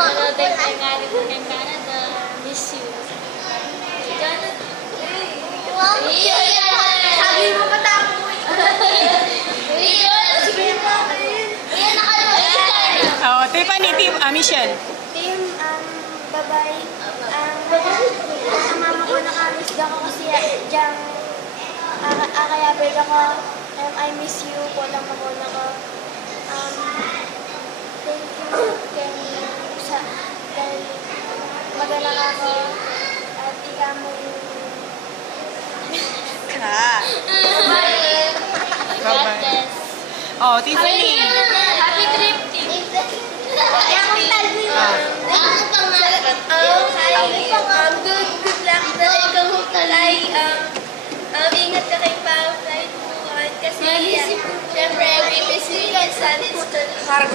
Nanonood kay Canada. Miss you. Sabi mo pa tapo mo. Oh, Tiffany, Michelle. Team, bye-bye. Sa mama ko nakamiss ako kasi diyang kaya break ako. I miss you po lang ako na ko. Thank you dahil magalang ako at ikaw mo Bye-bye. Oh, Tiffany. Happy trip, Tim. Kaya kung talbo yun. Ako pang Good luck na ikaw talay. Ingat ka kay Pao flight mo. Kasi syempre, we miss you yan. Sana it's hard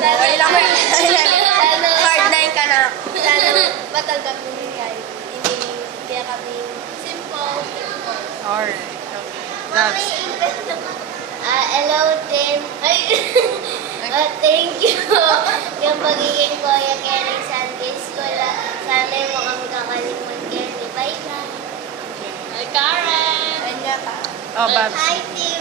line ka na. Sana matanggap mo yun guys. Kaya kami simple. Alright. That's... hello, Tim. Thank you. Yung pagiging Kuya Kenny Sunday School. Sana mo kami kakalimutan, Kenny. Bye, guys. Hi, Karen. Kanya pa. Oh, Babs. Hi, Tim.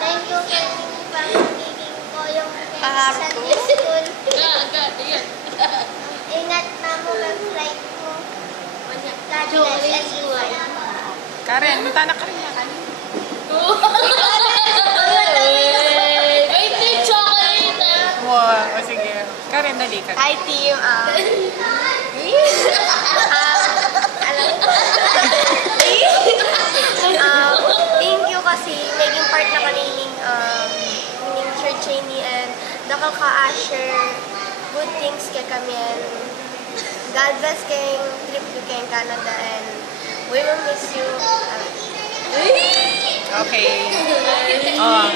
Thank you, Kenny, pagiging ko yung Sunday School. Ingat na mo ng flight mo. God bless everyone. Karen, matanak ka rin na kanina. Ay, may chocolate ah. Wow, oh, sige. Karen, dali ka. Hi team, alam ko. Thank you kasi naging part na kanining Sir Cheney and dakal ka Asher. Good things kay kami and God bless kay trip to kay Canada and we will miss you. Okay. Oh.